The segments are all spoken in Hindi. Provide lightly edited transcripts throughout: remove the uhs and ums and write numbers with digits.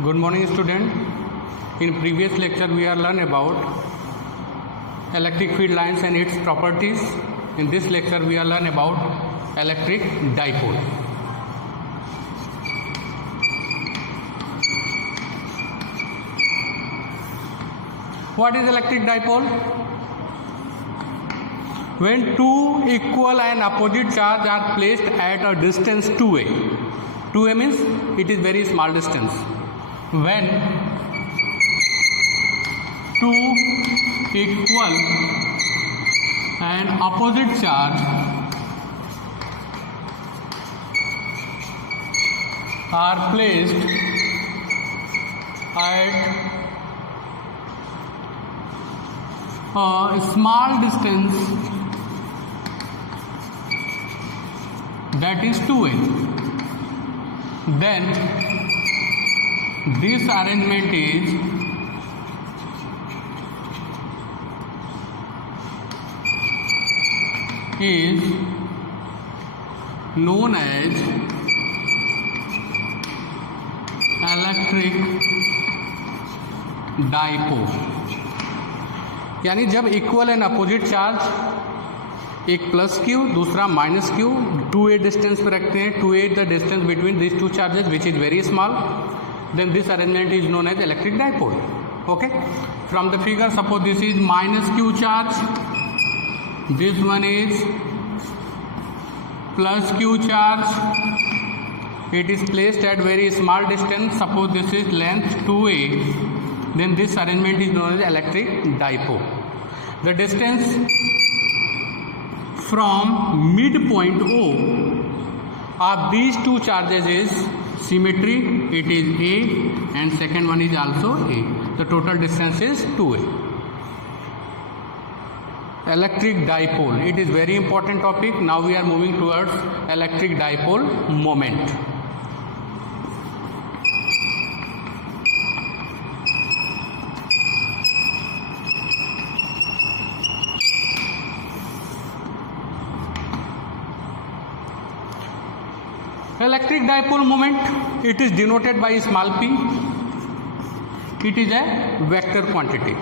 Good morning, student. In previous lecture we are learned about electric field lines and its properties. In this lecture we are learn about electric dipole. What is electric dipole? When two equal and opposite charge are placed at a distance 2a. 2a means it is very small distance. When two equal and opposite charge are placed at a small distance, that is 2a, then this arrangement is known as electric dipole. यानी जब इक्वल एंड अपोजिट चार्ज एक प्लस क्यू दूसरा माइनस क्यू 2a डिस्टेंस पे रखते हैं, 2a the distance between this two charges which is very small, then this arrangement is known as electric dipole. Okay, from the figure suppose this is minus q charge, this one is plus q charge, it is placed at very small distance, suppose this is length 2a, then this arrangement is known as electric dipole. The distance from midpoint O of these two charges is symmetry, it is a, and second one is also a. The total distance is 2a. Electric dipole, it is very important topic. Now we are moving towards electric dipole moment. Electric dipole moment, it is denoted by small p. It is a vector quantity.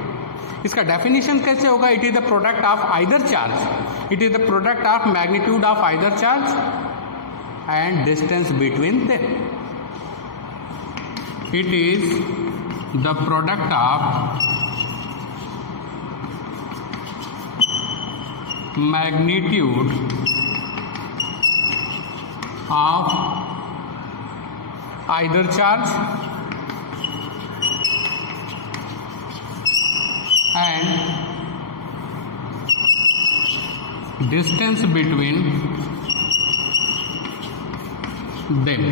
इसका डेफिनेशन कैसे होगा? It is the product of either charge, it is the product of magnitude of either charge and distance between them. It is the product of magnitude of either charge and distance between them,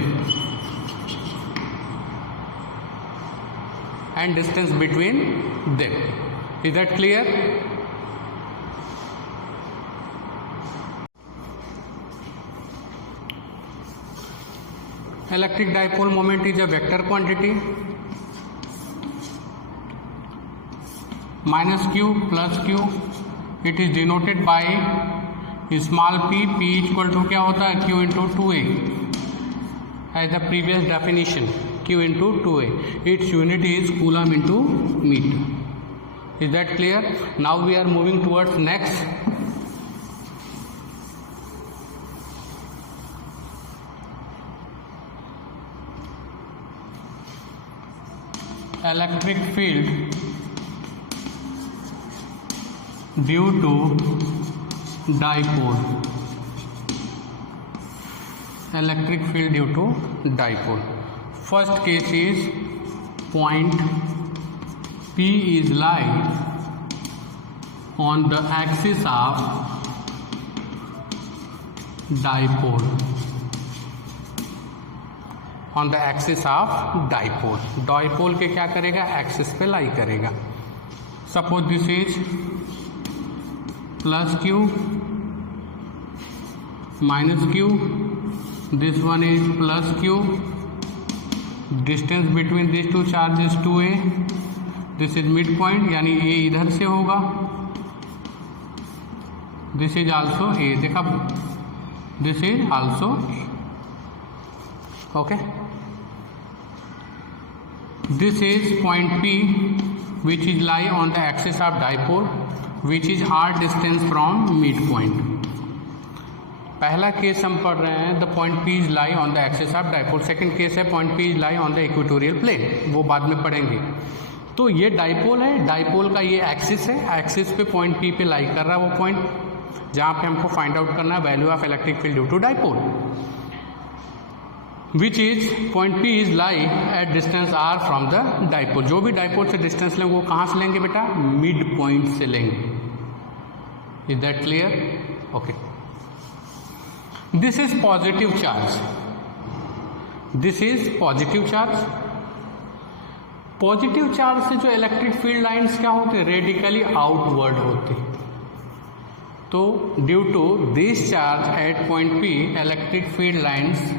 and distance between them. Is that clear? Electric dipole moment is a vector quantity. Minus q plus q, it is denoted by small p. P equal to क्या होता है? q into 2a. As the previous definition, q into 2a. Its unit is coulomb into meter. Is that clear? Now we are moving towards next. Electric field due to dipole. Electric field due to dipole. First case is point P is lie on the axis of dipole. On the axis of dipole. Dipole के क्या करेगा? एक्सिस पे लाई करेगा. Suppose this is plus Q minus Q, this one is plus Q, distance between this two charges 2a, this is mid point यानी a इधर से होगा, दिस इज आल्सो a. देखा, this is also a. Okay. This is point P which is lie on the axis of dipole which is r distance from midpoint. पहला केस हम पढ़ रहे हैं the point P is lie on the axis of dipole. Second case है point P is lie on the equatorial plane, वो बाद में पढ़ेंगे. तो ये डाइपोल है, डाइपोल का ये एक्सिस है, एक्सिस पे पॉइंट P पे लाई कर रहा है वो पॉइंट, जहाँ पे हमको फाइंड आउट करना है value of electric field due to dipole which is point P is lie at distance r from the dipole. जो भी डाइपोल से डिस्टेंस लेंगे वो कहाँ से लेंगे बेटा? मिड पॉइंट से लेंगे. Is that clear? Okay. This is positive charge. This is positive charge. Positive charge से जो इलेक्ट्रिक फील्ड लाइंस क्या होते हैं? रेडिकली आउटवर्ड होते हैं. तो due to this charge at point P electric field lines,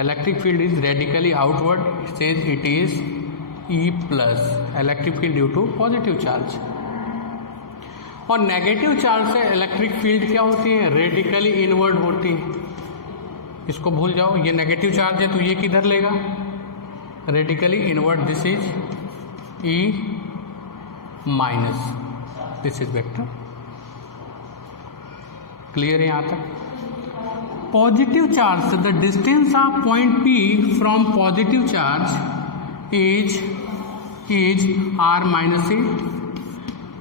electric field is radically outward, says it is E plus electric field due to positive charge. और नेगेटिव चार्ज से इलेक्ट्रिक फील्ड क्या होती है? रेडिकली इनवर्ड होती है. इसको भूल जाओ, ये नेगेटिव चार्ज है तो ये किधर लेगा? Radically inward. This is E minus, this is vector. Clear है यहाँ तक? पॉजिटिव चार्ज से the distance of point P from positive charge is r minus A.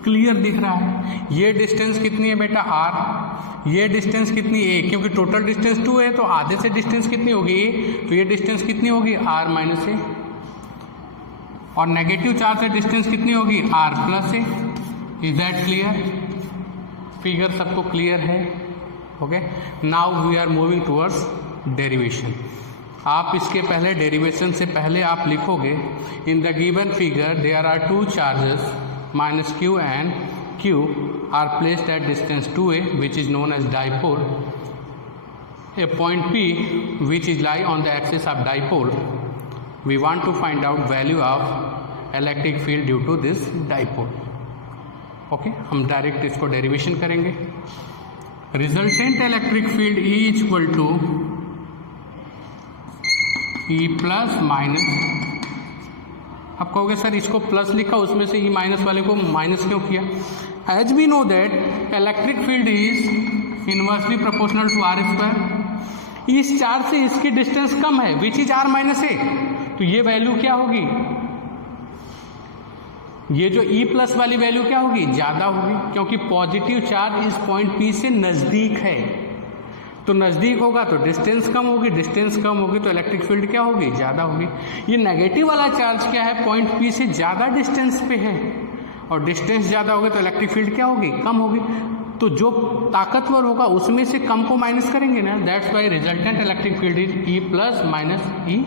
Clear दिख रहा है? ये डिस्टेंस कितनी है बेटा? r. ये डिस्टेंस कितनी है? a, क्योंकि टोटल डिस्टेंस 2 है तो आधे से डिस्टेंस कितनी होगी? a. तो ये डिस्टेंस कितनी होगी? r minus a. और नेगेटिव चार्ज से डिस्टेंस कितनी होगी? r plus a. Is that clear? Figure सबको क्लियर है? Okay. Now we are moving towards derivation. आप इसके पहले डेरिवेशन से पहले आप लिखोगे in the given figure there are two charges minus q and q are placed at distance 2a which is known as dipole. A point P which is lie on the axis of dipole, we want to find out value of electric field due to this dipole. Okay, हम डायरेक्ट इसको डेरिवेशन करेंगे. Resultant electric field E equal to E plus minus. आप कहोगे सर इसको प्लस लिखा उसमें से E माइनस वाले को माइनस क्यों किया? As we know that electric field is inversely proportional to r square. इस चार्ज से इसकी डिस्टेंस कम है which is r minus a, तो ये वैल्यू क्या होगी? ये जो E प्लस वाली वैल्यू क्या होगी? ज्यादा होगी, क्योंकि पॉजिटिव चार्ज इस पॉइंट P से नजदीक है. तो नज़दीक होगा तो डिस्टेंस कम होगी, डिस्टेंस कम होगी तो इलेक्ट्रिक फील्ड क्या होगी? ज़्यादा होगी. ये नेगेटिव वाला चार्ज क्या है? पॉइंट P से ज़्यादा डिस्टेंस पे है, और डिस्टेंस ज़्यादा होगी तो इलेक्ट्रिक फील्ड क्या होगी? कम होगी. तो जो ताकतवर होगा उसमें से कम को माइनस करेंगे ना. That's why resultant electric field is E plus minus E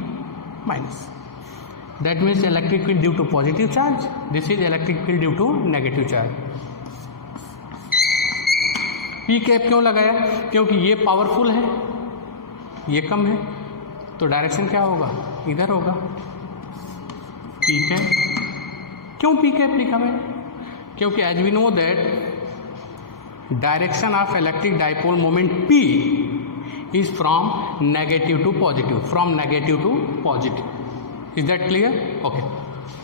minus. That means electric field due to positive charge, this is electric field due to negative charge. P cap क्यों लगाया? क्योंकि ये पावरफुल है, ये कम है, तो डायरेक्शन क्या होगा? इधर होगा. P cap. क्यों P कैप लिखा मैंने? क्योंकि as we know that direction of electric dipole moment P is from negative to positive, from negative to positive. Is that clear? Okay,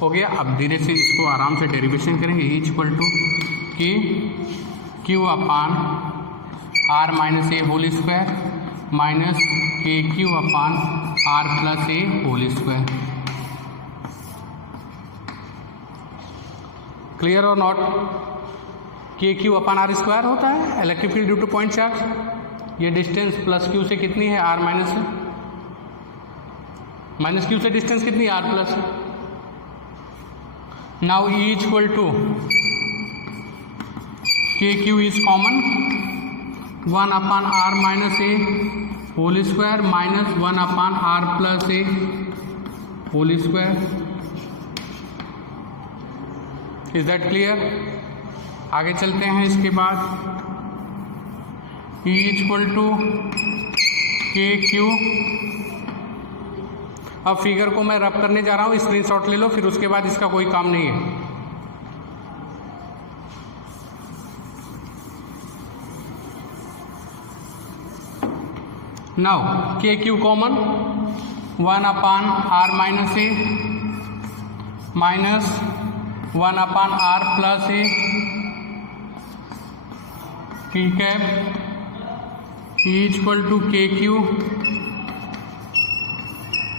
हो गया. अब धीरे से इसको आराम से डेरिवेशन करेंगे. E equal to Q upon r minus a whole square minus KQ upon r plus a whole square. Clear or not? KQ upon r square होता है electric field due to point charge. ये डिस्टेंस प्लस Q से कितनी है? r माइनस है. माइनस Q से डिस्टेंस कितनी? r प्लस है. Now E equal to KQ is common 1 upon r minus a whole square minus 1 upon r plus a whole square. Is that clear? आगे चलते हैं. इसके बाद E इक्वल टू KQ. अब फिगर को मैं रब करने जा रहा हूँ, स्क्रीनशॉट ले लो, फिर उसके बाद इसका कोई काम नहीं है. Now KQ common 1 upon r minus a minus 1/r+a p cap equal to KQ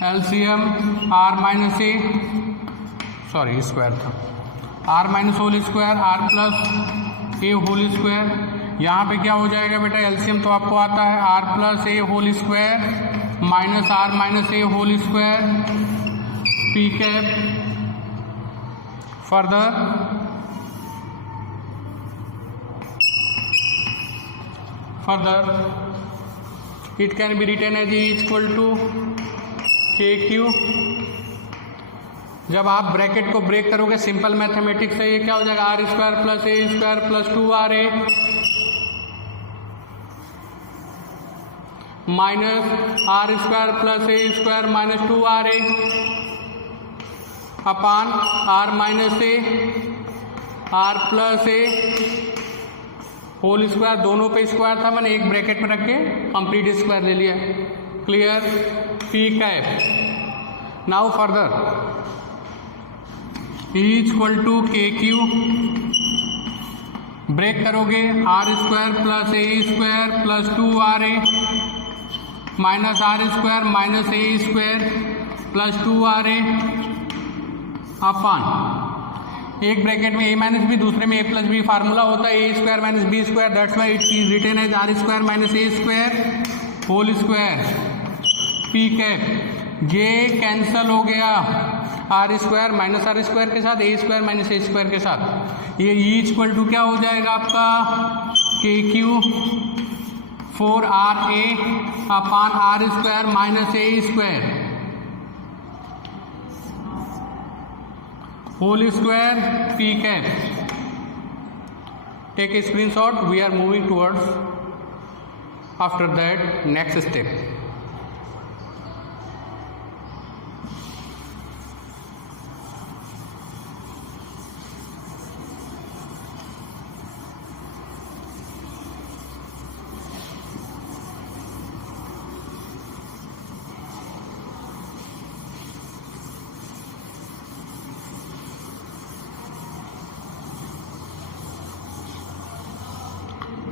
LCM r minus a, sorry square था, r minus whole square r plus a whole square. यहाँ पे क्या हो जाएगा बेटा, एलसीएम तो आपको आता है, r plus a whole square minus r minus a whole square p cap. further it can be written as E equal to KQ। जब आप ब्रैकेट को ब्रेक करोगे सिंपल मैथमेटिक्स से, ये क्या हो जाएगा, r square plus A square plus 2RA minus are square plus A square minus 2RA upon r minus a r plus a whole square. दोनों पे स्क्वायर था, मैंने एक ब्रैकेट में रख के कंप्लीट स्क्वायर ले लिया। Clear, P cap. Now further equal to KQ, break करोगे R square plus A square plus 2RA minus are square minus a square plus 2RA upon एक ब्रैकेट में a माइनस बी, दूसरे में a प्लस बी फार्मूला होता है, a square minus B square, that's why it is written as R square minus a square whole square P cap. ये कैंसल हो गया R square minus are square के साथ, a square minus a square के साथ। ये ई इक्वल टू क्या हो जाएगा आपका, KQ 4RA upon R square minus a square whole square P cap. Take a screenshot, we are moving towards after that next step.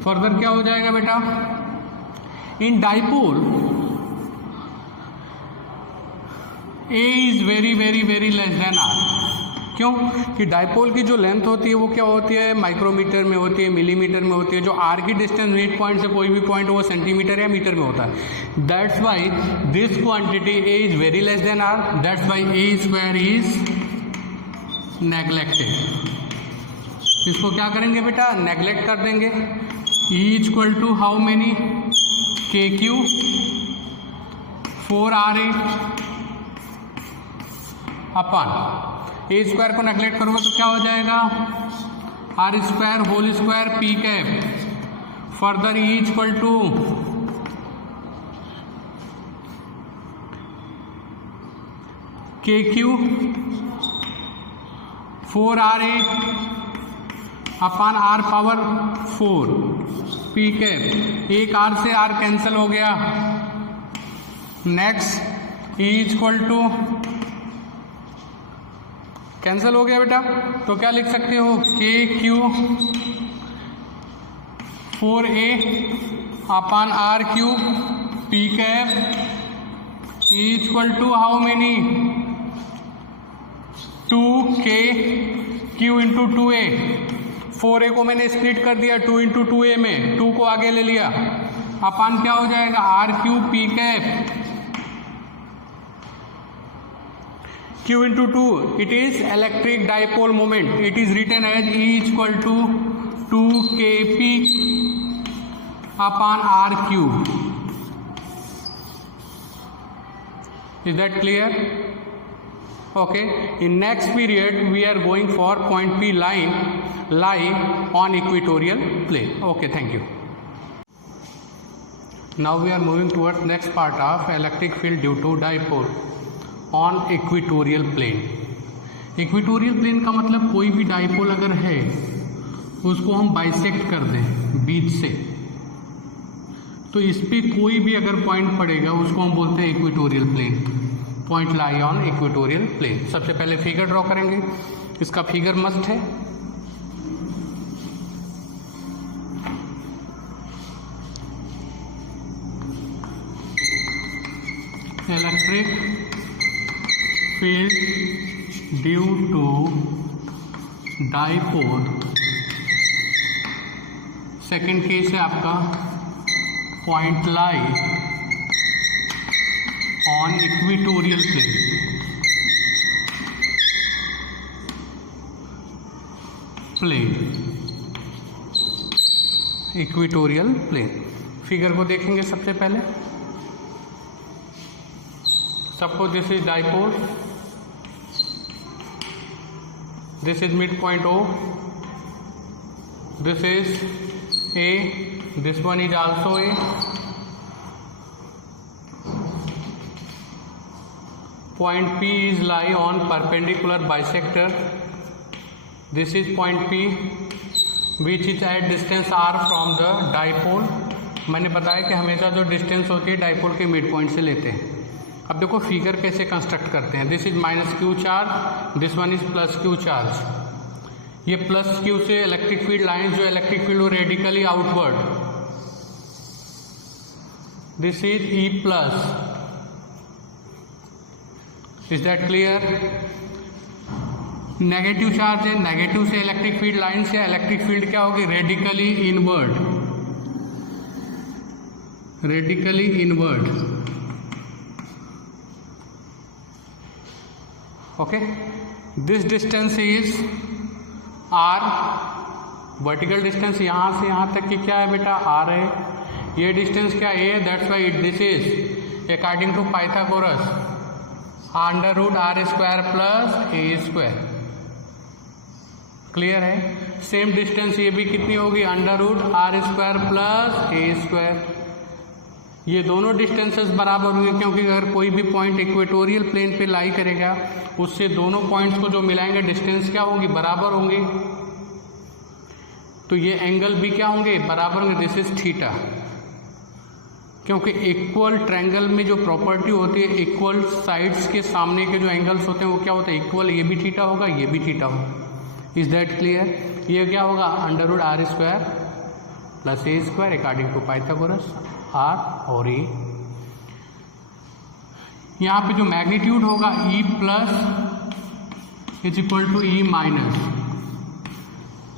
फर्दर क्या हो जाएगा बेटा, in dipole a is very very very less than R. क्यों कि डाइपोल की जो लेंथ होती है वो क्या होती है, माइक्रोमीटर में होती है, मिलीमीटर में होती है। जो आर की डिस्टेंस मिड पॉइंट से कोई भी पॉइंट वो सेंटीमीटर या मीटर में होता है। That's why this quantity a is very less than r, that's why a square is neglected. इसको क्या करेंगे बेटा, नेग्लेक्ट कर देंगे। E equal to how many, KQ 4RA upon a square को नेग्लेक्ट करोगे तो क्या हो जाएगा, r square whole square P cap. Further E equal to KQ 4RA upon r power 4 p cap. एक आर से आर कैंसिल हो गया। Next E equal to cancel हो गया बेटा, तो क्या लिख सकते हो, KQ 4A upon are cube P cap equal to how many, 2KQ into 2A। 4A को मैंने स्प्लिट कर दिया 2 इंटू 2A में, 2 को आगे ले लिया, अपान क्या हो जाएगा, R cube P cap Q into 2। It is electric dipole moment, it is written as E equal to 2KP upon are cube. Is that clear? Okay, in next period we are going for point P lie on equatorial plane. Okay, thank you. Now we are moving towards next part of electric field due to dipole on equatorial plane. Equatorial plane का मतलब कोई भी डाइपोल अगर है उसको हम बाइसेक्ट कर दें बीच से, तो इस पे कोई भी अगर पॉइंट पड़ेगा उसको हम बोलते हैं equatorial plane. Point lie on equatorial plane. सबसे पहले फिगर ड्रॉ करेंगे, इसका फिगर मस्ट है। Electric field due to dipole, second case है आपका point lie on equatorial plane. Equatorial plane figure को देखेंगे सबसे पहले। Suppose this is dipole, this is mid point O, this is A, this one is also A. Point P is lie on perpendicular bisector. This is point P, which is at distance r from the dipole. मैंने बताया कि हमेशा जो डिस्टेंस होती है डाइपोल के मिड पॉइंट से लेते हैं। अब देखो फिगर कैसे कंस्ट्रक्ट करते हैं। This is -q charge, this one is +q charge. ये +q से इलेक्ट्रिक फील्ड लाइन, जो इलेक्ट्रिक फील्ड हो radically outward, this is E+। Is that clear? Negative charge है, नेगेटिव से इलेक्ट्रिक फील्ड लाइन से इलेक्ट्रिक फील्ड क्या होगी? Radically inward, radically inward. Okay, this distance is r, vertical distance यहाँ से यहाँ तक की क्या है बेटा? r है। ये डिस्टेंस क्या है? That's why this is according to Pythagoras √r² + a²। Clear है? सेम डिस्टेंस ये भी कितनी होगी? √r² + a²। ये दोनों डिस्टेंसेस बराबर होंगे, क्योंकि अगर कोई भी पॉइंट इक्वेटोरियल प्लेन पे लाई करेगा, उससे दोनों पॉइंट्स को जो मिलाएंगे डिस्टेंस क्या होंगी? बराबर होंगे। तो ये एंगल भी क्या होंगे? बराबर होंगे। दिस इज थीटा, क्योंकि इक्वल ट्रायंगल में जो प्रॉपर्टी होती है, इक्वल साइड्स के सामने के जो एंगल्स होते हैं वो क्या होते हैं? इक्वल। ये भी थीटा होगा, ये भी थीटा होगा। Is that clear? ये क्या होगा? √r² + a² according to Pythagoras, r और a। यहाँ पे जो मैग्नीट्यूड होगा E+ = E-।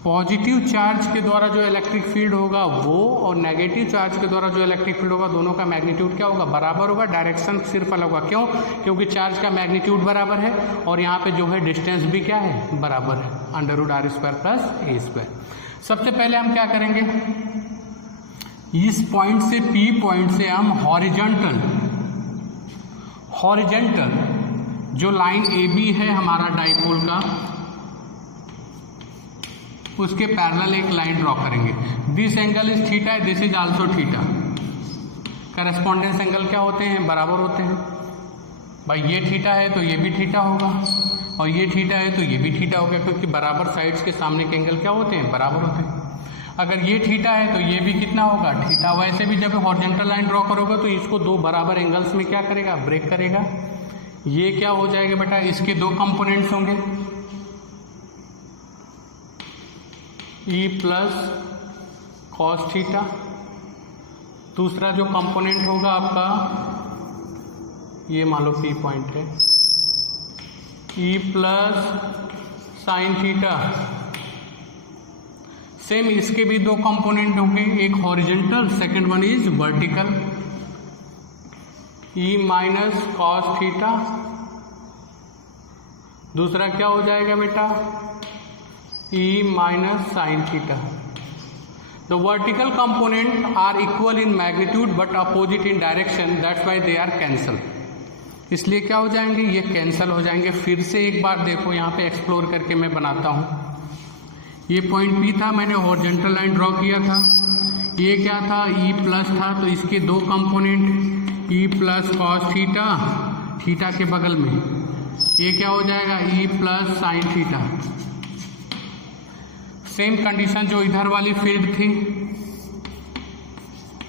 पॉजिटिव चार्ज के द्वारा जो इलेक्ट्रिक फील्ड होगा वो, और नेगेटिव चार्ज के द्वारा जो इलेक्ट्रिक फील्ड होगा, दोनों का मैग्नीट्यूड क्या होगा? बराबर होगा। डायरेक्शन सिर्फ अलग होगा। क्यों? क्योंकि चार्ज का मैग्नीट्यूड बराबर है और यहाँ पे जो है डिस्टेंस भी क्या है? बराबर है, √r² + a²। सबसे पहले हम क्या करेंगे? इस पॉइंट से P पॉइंट से हम हॉरिजेंटल जो लाइन AB है हमारा डाइपोल का, उसके पैरेलल एक लाइन ड्रॉ करेंगे। This angle is theta, this is also theta. Correspondence angle क्या होते हैं? बराबर होते हैं। भाई ये थीटा है तो ये भी थीटा होगा, और ये थीटा है तो ये भी थीटा होगा, क्योंकि बराबर साइड्स के सामने के एंगल क्या होते हैं? बराबर होते हैं। अगर ये थीटा है तो ये भी कितना होगा? थीटा। वैसे भी जब हॉरिजॉन्टल लाइन ड्रॉ करोगे तो इसको दो बराबर एंगल्स में क्या करेगा? ब्रेक करेगा। ये क्या हो जाएगा बेटा? इसके दो कंपोनेंट्स होंगे, E+ cos थीटा। दूसरा जो कंपोनेंट होगा आपका, ये मान लो P पॉइंट है, E+ sin थीटा। सेम इसके भी दो कंपोनेंट होंगे, एक horizontal, second one is vertical. E- cos theta. दूसरा क्या हो जाएगा बेटा? E- sin theta. The vertical component are equal in magnitude but opposite in direction, that's why they are cancel। इसलिए क्या हो जाएंगे? ये कैंसल हो जाएंगे। फिर से एक बार देखो, यहाँ पे एक्सप्लोर करके मैं बनाता हूँ। ये पॉइंट P था, मैंने हॉरिजॉन्टल लाइन ड्रॉ किया था। ये क्या था? E+ था, तो इसके दो component E+ cos theta, theta के बगल में ये क्या हो जाएगा? E+ sin theta. Same condition जो इधर वाली फील्ड थी,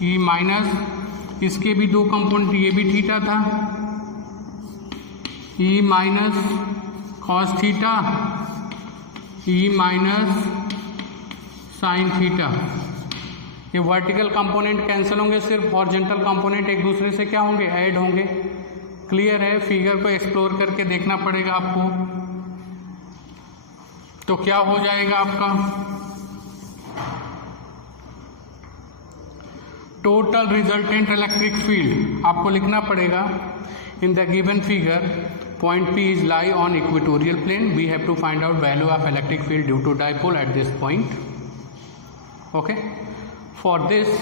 E-, इसके भी दो कंपोनेंट, ये भी थीटा था, ई minus cos theta E minus sine theta. ये वर्टिकल कंपोनेंट कैंसिल होंगे, सिर्फ हॉरिजॉन्टल कंपोनेंट एक दूसरे से क्या होंगे, ऐड होंगे। क्लियर है? फिगर को एक्सप्लोर करके देखना पड़ेगा आपको। तो क्या हो जाएगा आपका टोटल रिजल्टेंट इलेक्ट्रिक फील्ड, आपको लिखना पड़ेगा इन the given figure point P is lie on equatorial plane. We have to find out value of electric field due to dipole at this point. Okay. For this,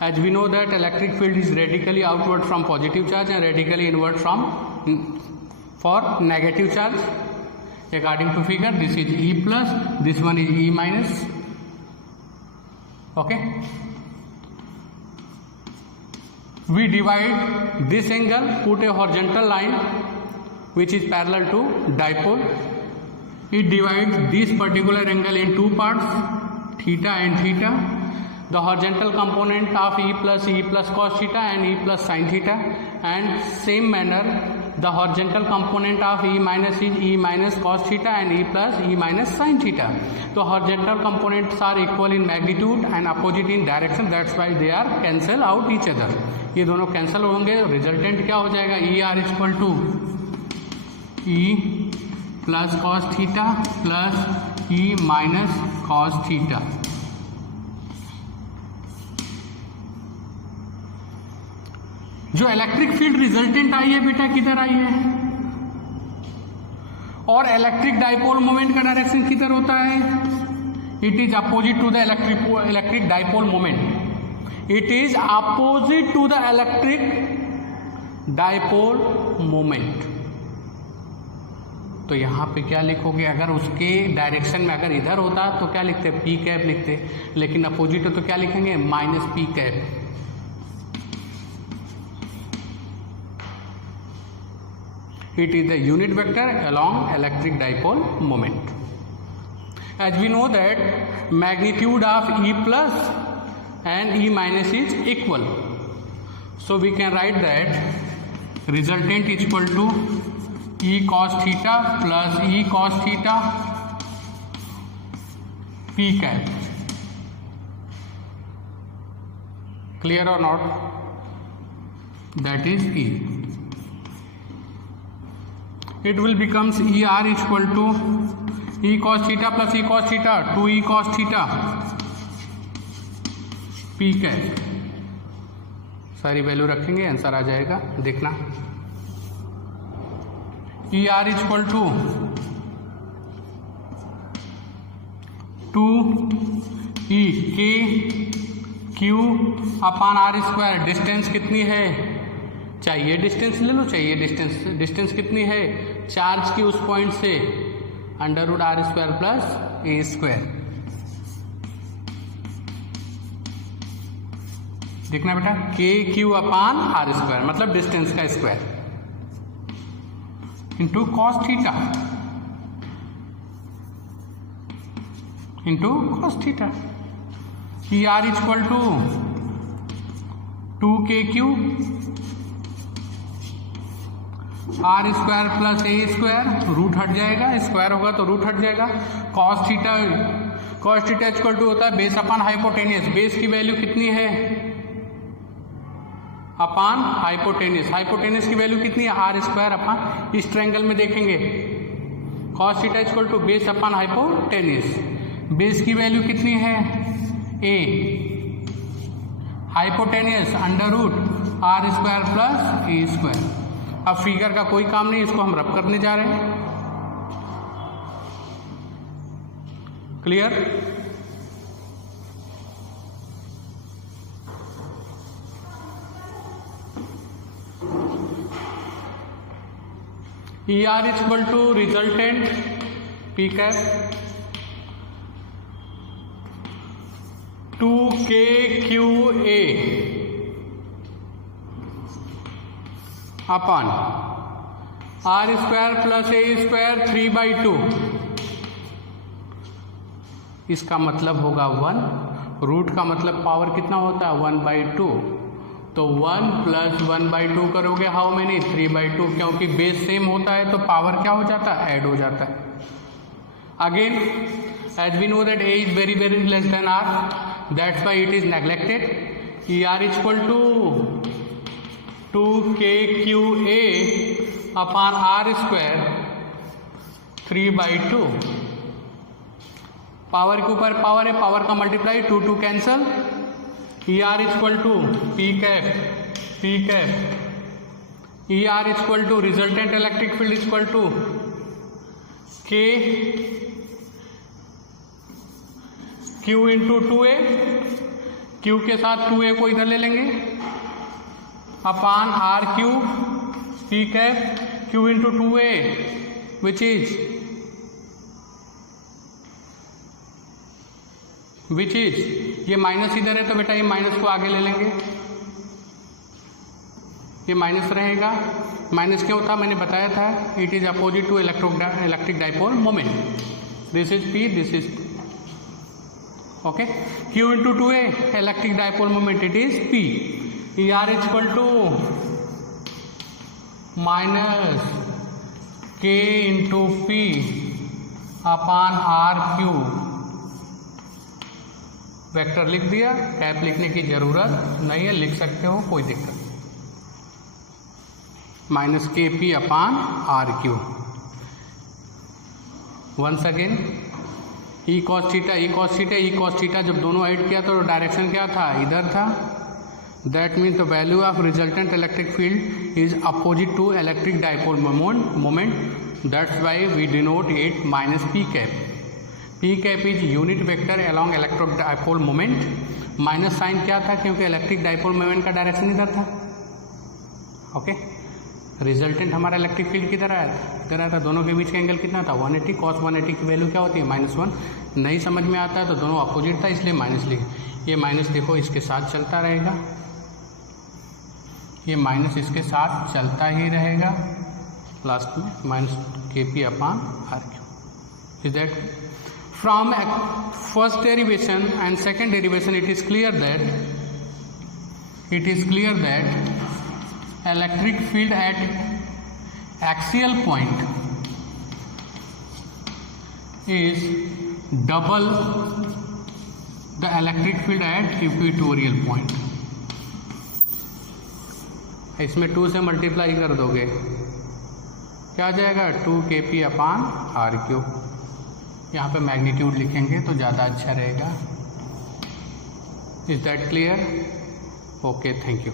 as we know that electric field is radically outward from positive charge and radically inward from for negative charge. According to figure, this is E plus, this one is E minus. Okay. We divide this angle, put a horizontal line which is parallel to dipole. It divides this particular angle in two parts, theta and theta. The horizontal component of E plus cos theta and E plus sin theta, and same manner the horizontal component of E minus is E minus cos theta and E minus sin theta. So horizontal components are equal in magnitude and opposite in direction. That's why they are cancel out each other. ये दोनों कैंसिल होंगे, रिजल्टेंट क्या हो जाएगा, E R equal to E plus cos theta plus E minus cos theta. जो इलेक्ट्रिक फील्ड रिजल्टेंट आई है बेटा किधर आई है, और इलेक्ट्रिक डाइपोल मोमेंट का डायरेक्शन किधर होता है, it is opposite to the electric dipole moment. It is opposite to the electric dipole moment. तो यहाँ पे क्या लिखोगे, अगर उसके डायरेक्शन में अगर इधर होता तो क्या लिखते, पी कैप लिखते, लेकिन अपोजिट हो तो क्या लिखेंगे, minus P cap. It is the unit vector along electric dipole moment. As we know that magnitude of E plus and E minus is equal, so we can write that resultant is equal to E cos theta plus E cos theta P cap. Clear or not? That is E. It will becomes ER is equal to E cos theta plus E cos theta 2E cos theta P cap. सारी वैल्यू रखेंगे, आंसर आ जाएगा, देखना। E R is equal to 2E K Q upon R square. Distance कितनी है, चाहिए डिस्टेंस ले लो, चाहिए डिस्टेंस कितनी है, चार्ज की उस पॉइंट से under root R square plus ए स्क्वायर। देखना बेटा, K Q upon R square मतलब डिस्टेंस का square into cos theta into cos theta. E R is equal to 2k Q R square plus A square, root हट जाएगा, स्क्वायर होगा तो रूट हट जाएगा। कॉस थीटा इक्वल टू होता है बेस अपान हाइपोटेनियस। बेस की वैल्यू कितनी है, अपान हाइपोटेनियस की वैल्यू कितनी है, आर स्क्वायर अपान। इस ट्रायंगल में देखेंगे cos theta equal to base upon hypotenuse. Base की वैल्यू कितनी है, a, hypotenuse under root R square plus A square. अब फिगर का कोई काम नहीं, इसको हम रब करने जा रहे हैं। Clear? E r is equal to resultant P cap 2KQA upon r square plus A square 3/2। इसका मतलब होगा 1। रूट का मतलब पावर कितना होता है, 1/2। तो 1 + 1/2 करोगे, हाउ मेनी 3/2, क्योंकि बेस सेम होता है तो पावर क्या हो जाता है, ऐड हो जाता है. Again as we know that a is very very less than r, that's why it is neglected. ER equal to 2kqa upon r square 3/2. Power के ऊपर पावर है, पावर का multiply, 2 cancel. ER equal to P cap. ER equal to resultant electric field equal to K Q into 2a. Q के साथ 2a को इधर ले लेंगे, upon R cube P cap Q into 2a which is ये माइनस इधर है तो बेटा ये माइनस को आगे ले लेंगे, ये माइनस रहेगा. माइनस क्यों था मैंने बताया था, it is opposite to electric dipole moment. This is P, this is okay. Q into 2a electric dipole moment, it is P. ER equal to minus K into P upon R cube. Vector लिख दिया, कैप लिखने की जरूरत नहीं है, लिख सकते हो, कोई दिक्कत नहीं. Minus KP upon R cube. Once again E cos theta जब दोनों ऐड किया तो डायरेक्शन क्या था, इधर था. That means the value of resultant electric field is opposite to electric dipole moment. That's why we denote it minus P cap. P cap is unit vector along electric dipole moment. Minus sign क्या था, क्योंकि इलेक्ट्रिक डाइपोल मोमेंट का डायरेक्शन इधर था. ओके. रिजल्टेंट हमारा इलेक्ट्रिक फील्ड किधर आया था, इधर आया था. दोनों के बीच का एंगल कितना था, 180. कॉस 180 की वैल्यू क्या होती है, -1. नहीं समझ में आता है तो दोनों अपोजिट था, इसलिए माइनस लिखे. ये माइनस देखो इसके साथ चलता रहेगा, ये माइनस इसके साथ चलता ही रहेगा. लास्ट में minus KP upon R Q. Is that from first derivation and second derivation it is clear that electric field at axial point is double the electric field at equatorial point. इसमें 2 से मल्टीप्लाई कर दोगे, क्या आ जाएगा, 2kP अपान R क्यू. यहाँ पे मैग्नीट्यूड लिखेंगे तो ज़्यादा अच्छा रहेगा. Is that clear? Okay, thank you.